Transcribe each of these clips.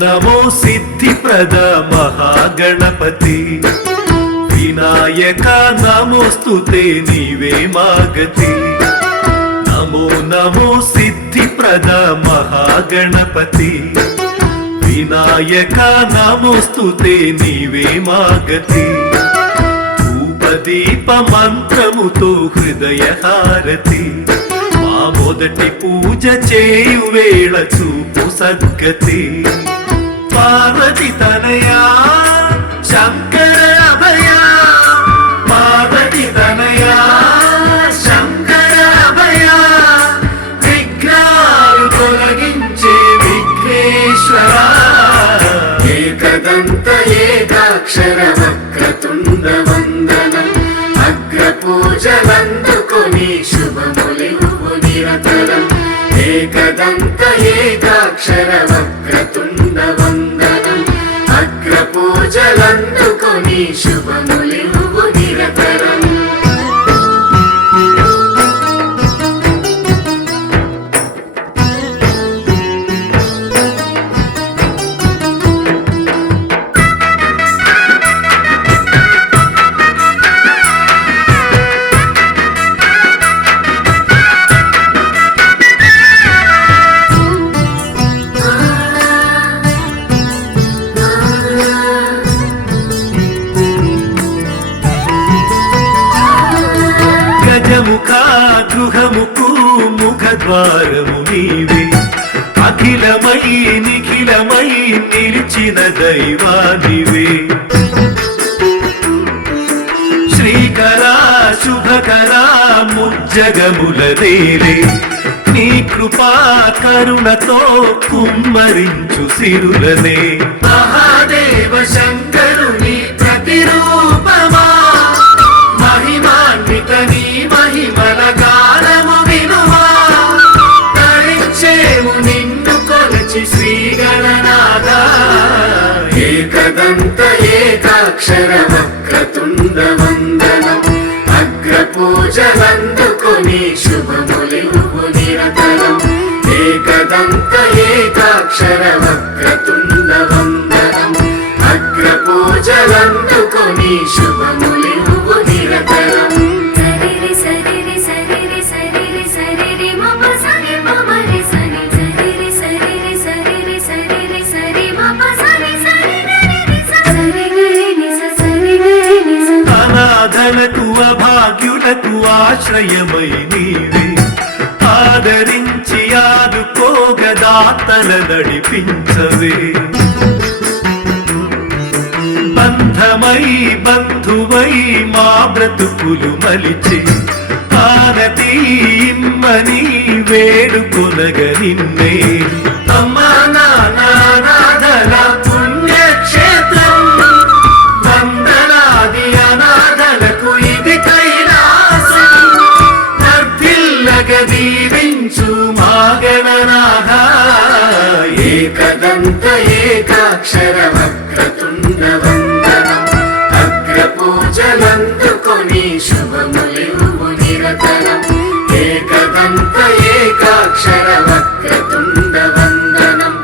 నమో సిద్ధిప్రద మహాగణపతి వినాయక నమోస్తుతే నీవే మాగతి. నమో నమో సిద్ధిప్రద మహాగణపతి వినాయక నమోస్తుతే నీవే మాగతి. ధూపదీప మంత్రముతో హృదయ హారతి మా మొదటి పూజ చేయు వేళ చూపు సద్గతి. పార్వతి తనయా శంకర అభయా పార్వతి తనయా శంకర అభయా విఘ్నాలు తొలగించే విఘ్నేశ్వరా. ఏకదంత ఏకాక్షర వక్రతుండ వందనం అగ్ర పూజలందుకొని శుభములివ్వు నిరతరం. ఏకదంత ఏకాక్షర వక్రతుండ వందనం అగ్ర పూజలందుకొని శుభములివ్వు నిరతరం. గృహముకు ముఖద్వారము నీవే అఖిలమై నిఖిలమై నిలిచిన దైవానివే. శ్రీకరా శుభకరా ముజ్జగముల నేలే నీ కృపా కరుణతో కుమ్మరించు సిరులనే. మహాదేవ శంకరుని ప్రతిరూపమా మహిమాన్విత నీ మహిమల గానము వినుమా. తరించేము నిన్ను కొలచి శ్రీ గణనాథ. ఏకదంత ఏకాక్షర వక్రతుండ వందనం అగ్ర పూజలందుకొని శుభములివ్వు నిరతరం. ఏకదంత ఏకాక్షర వక్రతుండ వందనం అగ్ర పూజలందుకొని శుభములివ్వు నిరతరం. సరిరి సరిరి సరిరి సరిరి సరిరి మమ సరి మమ రి సరి సరిరి సరిరి సరిరి సరిరి సరి మమ సరి సరి రి సరి ని సరి ని స. అనాథలకు అభాగ్యులకు ఆశ్రయమై నీవే ఆదరించి ఆదుకోగదాతల నడిపించవే. బంధమై బంధువై మా బ్రతుకులు మలిచి ఆనతి ఇమ్మని వేడుకొనగ నిన్నే. అమ్మా నానాథల పుణ్యక్షేత్రం వందలాది అనాథలకు ఇది కైలాసం. వర్ధిల్లగ దీవించు మా గణనాథ. ఏకదంత ఏకాక్షర వక్రతుండ వందనం అగ్ర పూజలందుకొని శుభములివ్వు నిరతరం. ఏకదంత ఏకాక్షర వక్రతుండ వందనం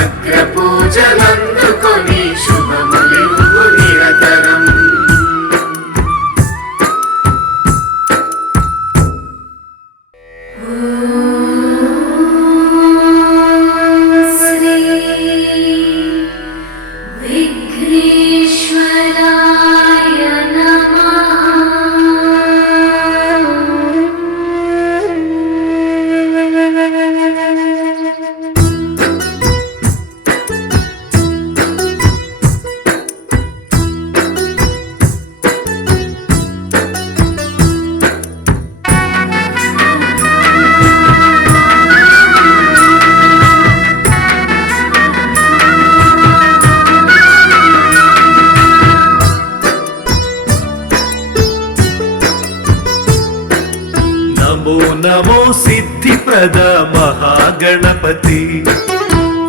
అగ్ర పూజలందుకొని శుభములివ్వు నిరతరం. శ్రీ సిద్ధిప్రద మహాగణపతి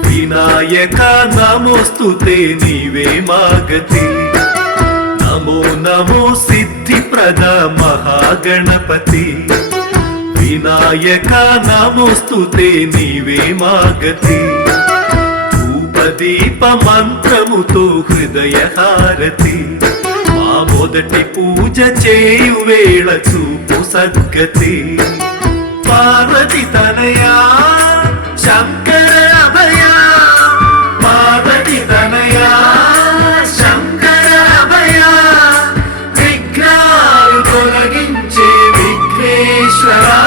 వినాయక నమోస్తుతే నీవే మాగతి నమో నమో సిద్ధిప్రద మహాగణపతి వినాయక నమోస్తుతే నీవే మాగతి ధూపదీప మంత్రముతో హృదయ హారతి మా మొదటి పూజ చేయు వేళ చూపు సద్గతి పార్వతి తనయా శంకర అభయా పార్వతి తనయా శంకర అభయా విఘ్నాలు తొలగించే విఘ్నేశ్వరా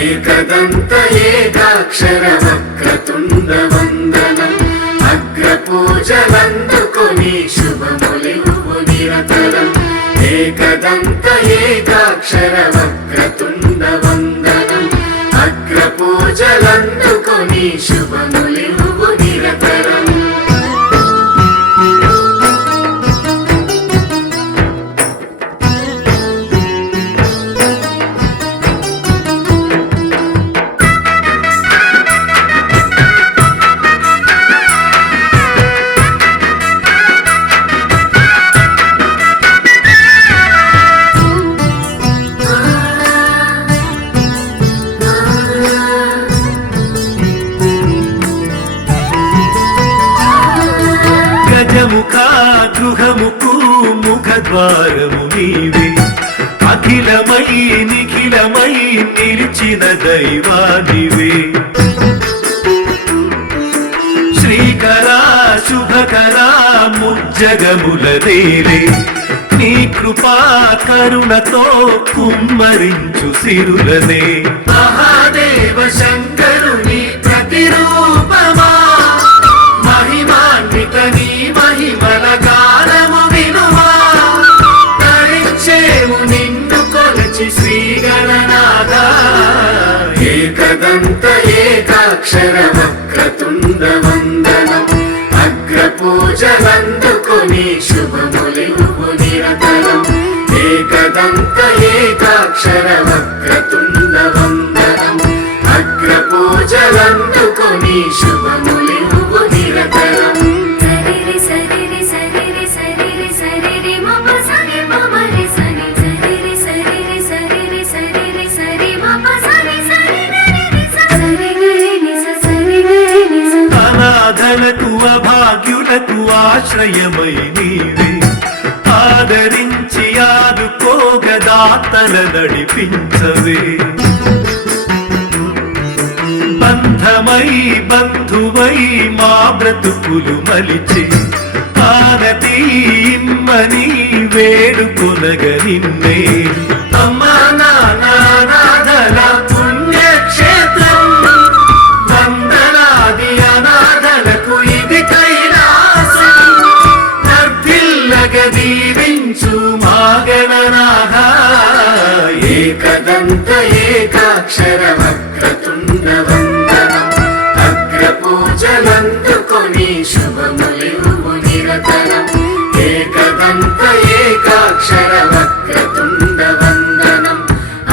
ఏకదంత ఏకాక్షర వక్రతుండ వందనం అగ్రపూజలందుకొని శుభములివ్వు నిరతరం ఏకదంత ఏకాక్షర వక్రతుండ వందనం అగ్రపూజలందుకొని శుభములివ్వు నిరతరం గృహముకు ముఖద్వారము నీవే అఖిలమై నిఖిలమై నిలిచిన దైవానివే శ్రీకరా శుభకరా ముజ్జగముల దేలే నీ కృపా కరుణతో కుమ్మరించు సిరులనే మహాదేవ శంకరుని ప్రతిరూపమా మహిమాన్విత నీ మహిమల గానము వినుమా తరించేము నిన్ను కొలచి శ్రీ గణనాథ ఏకదంత ఏకాక్షర వక్రతుండ వందనం అగ్రపూజలందుకొని శుభములివ్వు నిరతరం ఏకదంత ఏకాక్షర వక్రతుండ వందనం అగ్రపూజలందుకొని శుభములివ్వు నిరతరం సరిరి సరిరి సరిరి సరిరి సరిరి మమ సరి మమ రి సని సరిరి సరిరి సరిరి సరిరి సరి మమ సరి సరి గరి రి సరి గరి ని సరి గరి ని అనాథలకు అభాగ్యులకు ఆశ్రయమై నీవే ఆదరించి ఆదుకోగదాతల నడిపించవే బంధమై బంధువై మా బ్రతుకులు మలిచి ఆనతి ఇమ్మని వేడుకొనగ నిన్నే అమ్మా నానాథల పుణ్యక్షేత్రం వందనాది అనాథలకు ఇది కైలాసం వర్ధిల్లగ దీవించు మా గణనాథ ఏకదంత ఏకాక్షర వక్రతుండ వందనం అగ్రపూజలందుకొని శుభములివ్వు నిరతరం ఏకదంత ఏకాక్షర వక్రతుండ వందనం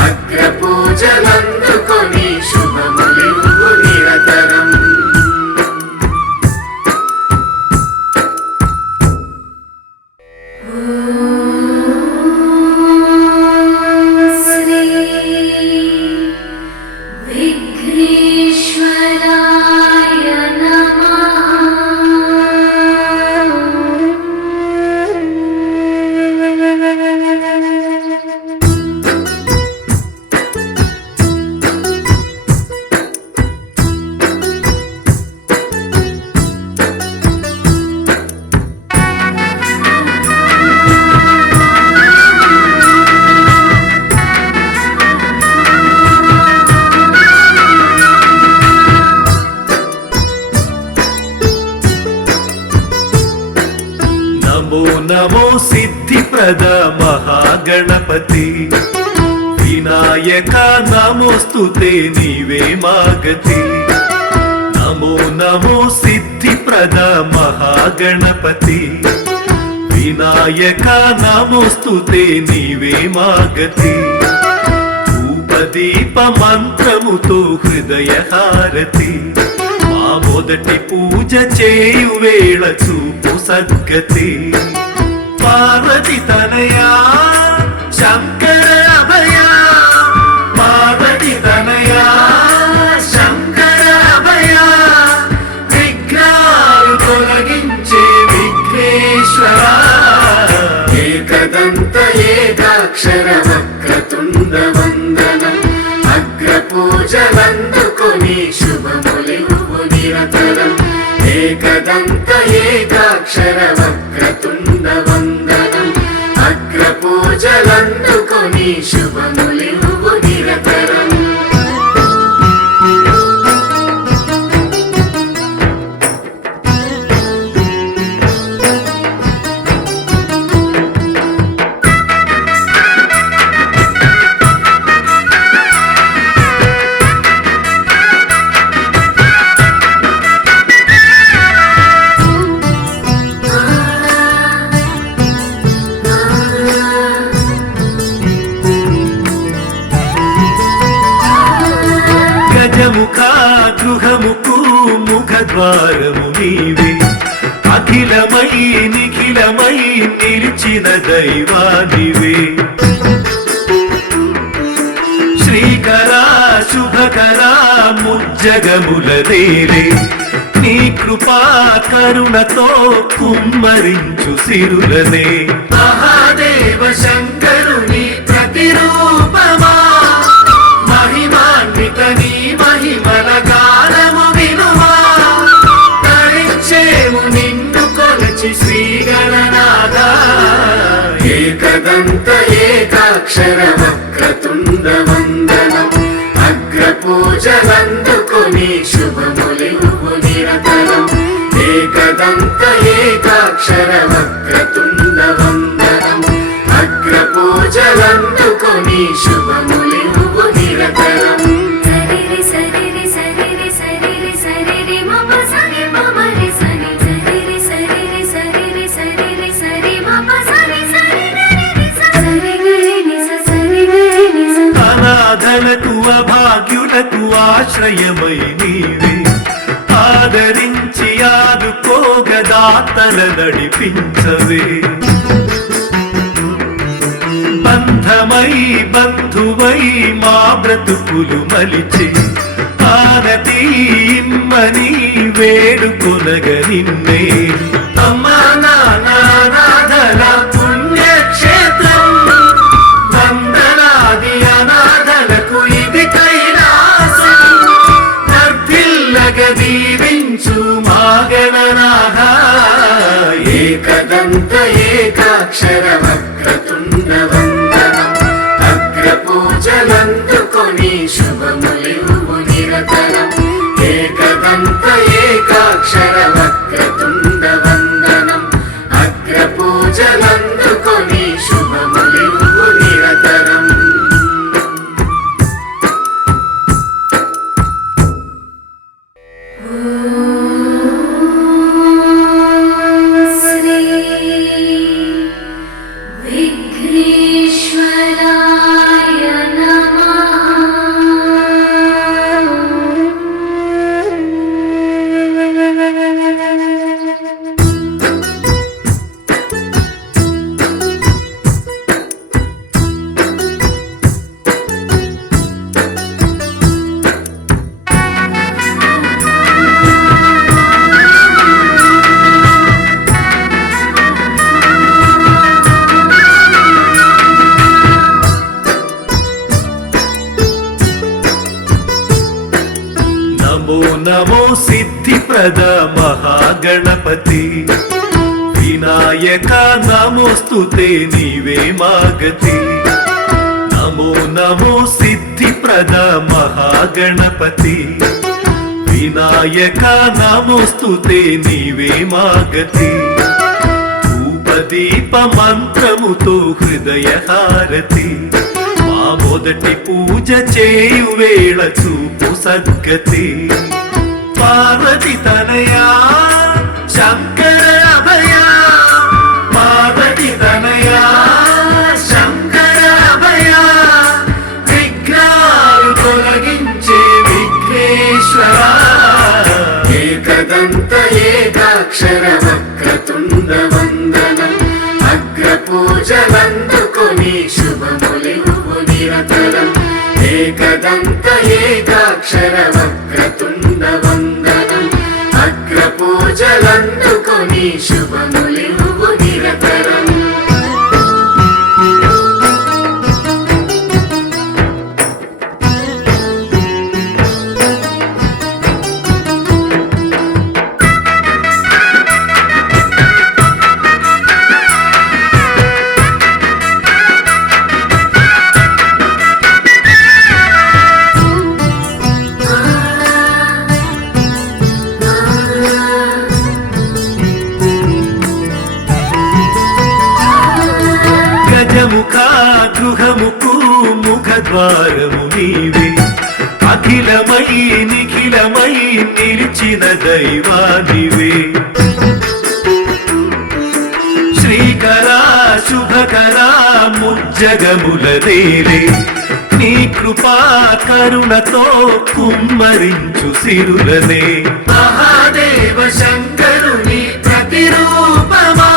అగ్రపూజలందుకొని శుభములివ్వు నిరతరం శ్రీ విఘ్నేశ్వరాయ నమః నమో నమో సిద్ధిప్రద మహాగణపతి వినాయక నమోస్తుతే నీవే మాగతి నమో నమో సిద్ధిప్రద మహాగణపతి వినాయక నమోస్తుతే నీవే మాగతి ధూపదీప మంత్రముతో హృదయ హారతి మా మొదటి పూజ చేయు వేళ చూపు సద్గతి పార్వతి తనయా శంకర అభయ పార్వతి తనయా శంకర అభయ విఘ్నాలు తొలగించే విఘ్నేశ్వర ఏకదంత ఏకాక్షర వక్రతుండ వందనం అగ్రపూజలందుకొని శుభములివ్వు నిరతరం ఏకదంత ఏకాక్షర వక్రతుండ వందనం అగ్రపూజలందుకొని శుభములివ్వు నిరతరం గజముఖ గృహముకు ముఖద్వారము నీవే అఖిలమై నిఖిలమై నిలిచిన దైవానివే శ్రీకరా శుభకరా ముజ్జగముల నేలే నీ కృపా కరుణతో కుమ్మరించు సిరులనే మహాదేవ శంకరుని ప్రతిరూపమా మహిమాన్విత నీ మహిమల గానము వినుమా తరించేము నిన్ను కొలచి శ్రీగణనాథ ఏకదంత ఏకాక్షర వక్రతుండ వందనం అగ్రపూజలందుకొని శుభములివ్వు నిరతరం ఏకదంత ఏకాక్షర వక్రతుండ వందనం అగ్రపూజలందుకొని శుభములివ్వు నిరతరం సరిరి సరిరి సరిరి సరిరి సరిరి మమ సని మమ రి సని సరిరి సరిరి సరిరి సరిరి సరి మమ సని సరి గరి రి సరి గరి ని సరి గరి ని అనాథలకు అభాగ్యులకు ఆశ్రయమై నీవే ఆదరించి ఆదుకోగదాతల నడిపించవే బంధమై బంధువై మా బ్రతుకులు మలిచి ఆనతి ఇమ్మని వేడుకొనగ నిన్నే అమ్మా నానాథల పుణ్యక్షేత్రం వందనాది అనాథలకు ఇది కైలాసం వర్ధిల్లగ దీవించు మా గణనాథ ఏకదంత ఏకాక్షర వక్రతుండ వందనం అగ్రపూజలందుకొని శుభములివ్వు నిరతరం ఏకదంత ఏకాక్షర వక్రతుండ వందనం అగ్రపూజలందుకొని శుభములివ్వు నిరతరం శ్రీ విఘ్నేశ్వరాయ నమః నమో నమో సిద్ధిప్రద మహాగణపతి వినాయక నమోస్తుతే నీవే మాగతి నమో నమో సిద్ధిప్రద మహాగణపతి వినాయక నమోస్తుతే నీవే మాగతి ధూపదీప మంత్రముతో హృదయ హారతి మా మొదటి పూజ చేయు వేళ చూపు సద్గతి పార్వతి తనయా శంకర అభయ పార్వతి తనయా శంకర అభయ విఘ్నాలు ఏకాక్షర వక్రతుండ వందనం అగ్రపూజలందుకొని శుభములివ్వు నిరతరం ఏకదంత ఏకాక్షర వక్రతుండ వందనం అగ్రపూజలందుకొని శుభములివ్వు నిరతరం గృహముకు ముఖద్వారము నీవే అఖిలమై నిఖిలమై నిలిచిన దైవానివే శ్రీకరా శుభకరా ముజ్జగముల నేలే నీ కృపా కరుణతో కుమ్మరించు సిరులనే మహాదేవ శంకరుని ప్రతిరూపమా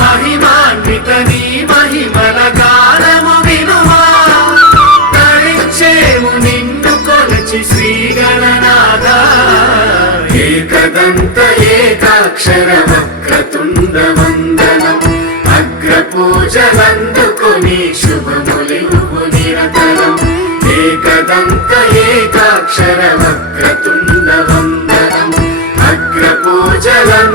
మహిమాన్విత నీ మహిమల గానము వినుమా తరించేము నిన్ను కొలచి శ్రీ గణనాథ ఏకదంత ఏకాక్షర వక్రతుండ వందనం అగ్రపూజలందుకొని శుభములివ్వు నిరతరం ఏకదంత ఏకాక్షర వక్రతుండ వందనం అగ్రపూజలందుకొని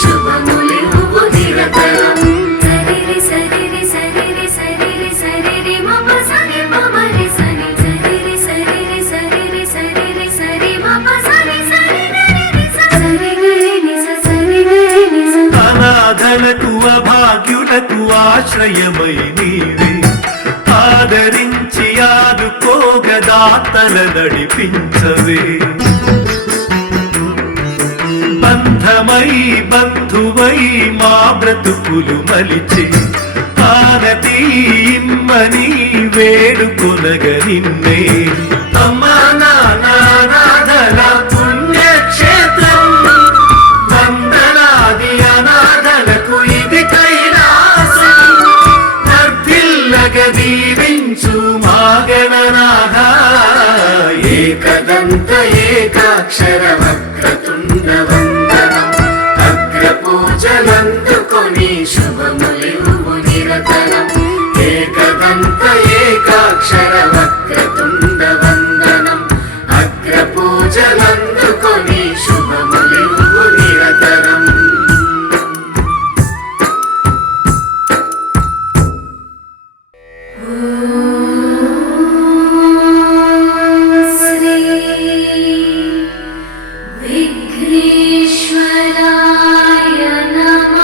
శుభములివ్వు నిరతరం సరిరి సరిరి సరిరి సరిరి సరిరి మమ సని మమ రి సని సరిరి సరిరి సరిరి సరిరి సరి మమ సని సరి గరి ని సరి గరి ని సరి గరి ని అనాథలకు అభాగ్యులకు ఆశ్రయమై నీవే ఆదరించి ఆదుకోగదాతల నడిపించవే బంధమై బంధువై మా బ్రతుకులు మలిచి ఆనతి ఇమ్మని వేడుకొనగ నిన్నే అమ్మా నానాథల పుణ్యక్షేత్రం వందలాది అనాథలకు ఇది కైలాసం వర్ధిల్లగ దీవించు మా గణనాథ ఏకదంత ఏకాక్షర వక్రతుండ వందనం అగ్రపూజలందుకొని శుభములివ్వు నిరతరం ఏకదంత ఏకాక్షర వక్రతుండ వందనం అగ్రపూజలందుకొని శుభములివ్వు నిరతరం శ్రీ విఘ్నేశ్వరాయ నమః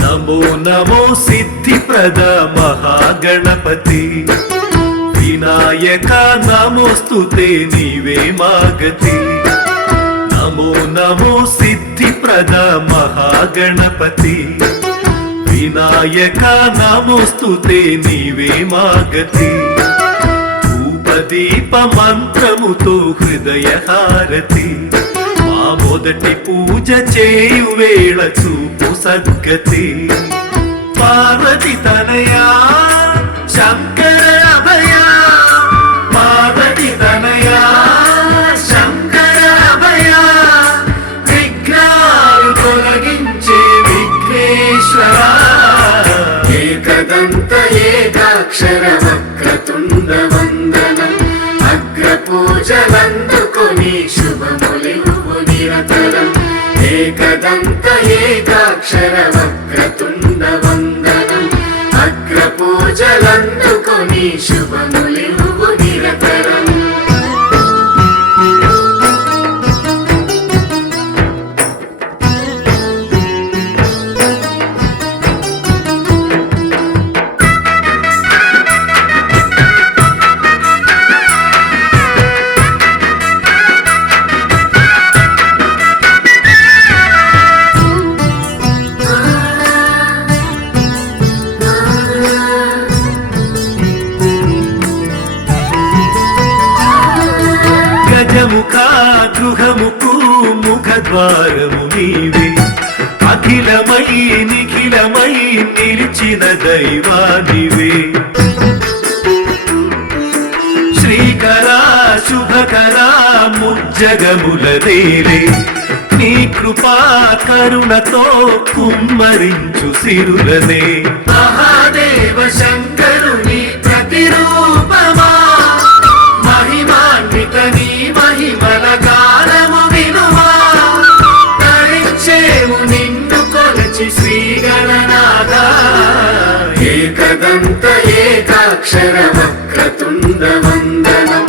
నమో నమో సిద్ధిప్రద మహాగణపతి వినాయక నమోస్తుతే నీవే మాగతి నమో నమో సిద్ధిప్రద మహాగణపతి వినాయక నమోస్తుతే నీవే మాగతి ధూపదీప మంత్రముతో హృదయ హారతి మా మొదటి పూజ చేయు వేళ చూపు సద్గతి పార్వతి తనయా శంకర అభయా పార్వతి తనయా శంకర అభయా విఘ్నాలు తొలగించే విఘ్నేశ్వర ఏకదంత ఏకాక్షర వక్రతుండ వందనం అగ్రపూజలందుకొని శుభములివ్వు నిరతరం ఏకదంత ఏకాక్షర వక్రతుండ వందనం అగ్రపూజలందుకొని శుభములివ్వు నిరతరం గృహముకు ముఖద్వారము నీవే అఖిలమై నిఖిలమై నిలిచిన దైవానివే శ్రీకరా శుభకరా ముజ్జగముల దేలే నీ కృపా కరుణతో కుమ్మరించు సిరులనే మహాదేవ శంకరుని ప్రతిరూపమా మహిమాన్విత నీ మహిమల గానము వినుమా తరించేము నిన్ను కొలచి శ్రీగణనాథ ఏకదంత ఏకాక్షర వక్రతుండ వందనం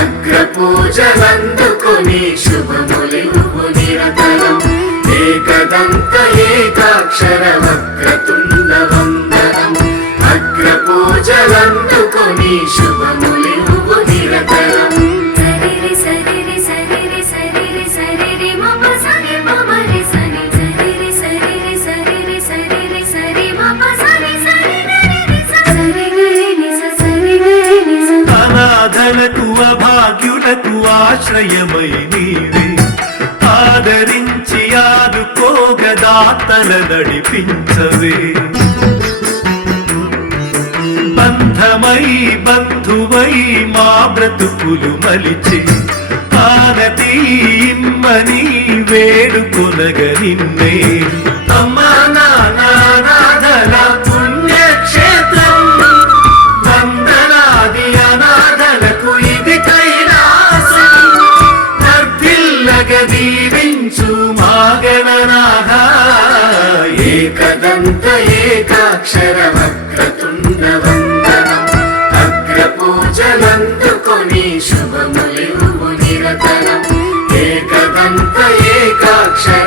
అగ్రపూజలందుకొని శుభములివ్వు నిరతరం ఏకదంత ఏకాక్షర వక్రతుండ వందనం అగ్రపూజలందుకొని శుభములివ్వు నిరతరం సరిరి సరిరి సరిరి సరిరి సరిరి మమ సని మమ రి సని సరిరి సరిరి సరిరి సరిరి సరి మమ సని సరి గరి రి సరి గరి ని సరి గరి ని అనాథలకు అభాగ్యులకు ఆశ్రయమై నీవే ఆదరించి ఆదుకోగదాతల నడిపించవే బంధమై బంధువై మా బ్రతుకులు మలిచి ఆనతి ఇమ్మని వేడుకొనగ నిన్నే అమ్మా నానాథల పుణ్యక్షేత్రం వందనాది అనాథలకు ఇది కైలాసం వర్ధిల్లగ దీవించు మా గణనాథ ఏకదంత ఏకాక్షర వక్రతుండ వందనం అగ్రపూజలందుకొని శుభములివ్వు నిరతరం ఏకదంత ఏకాక్షర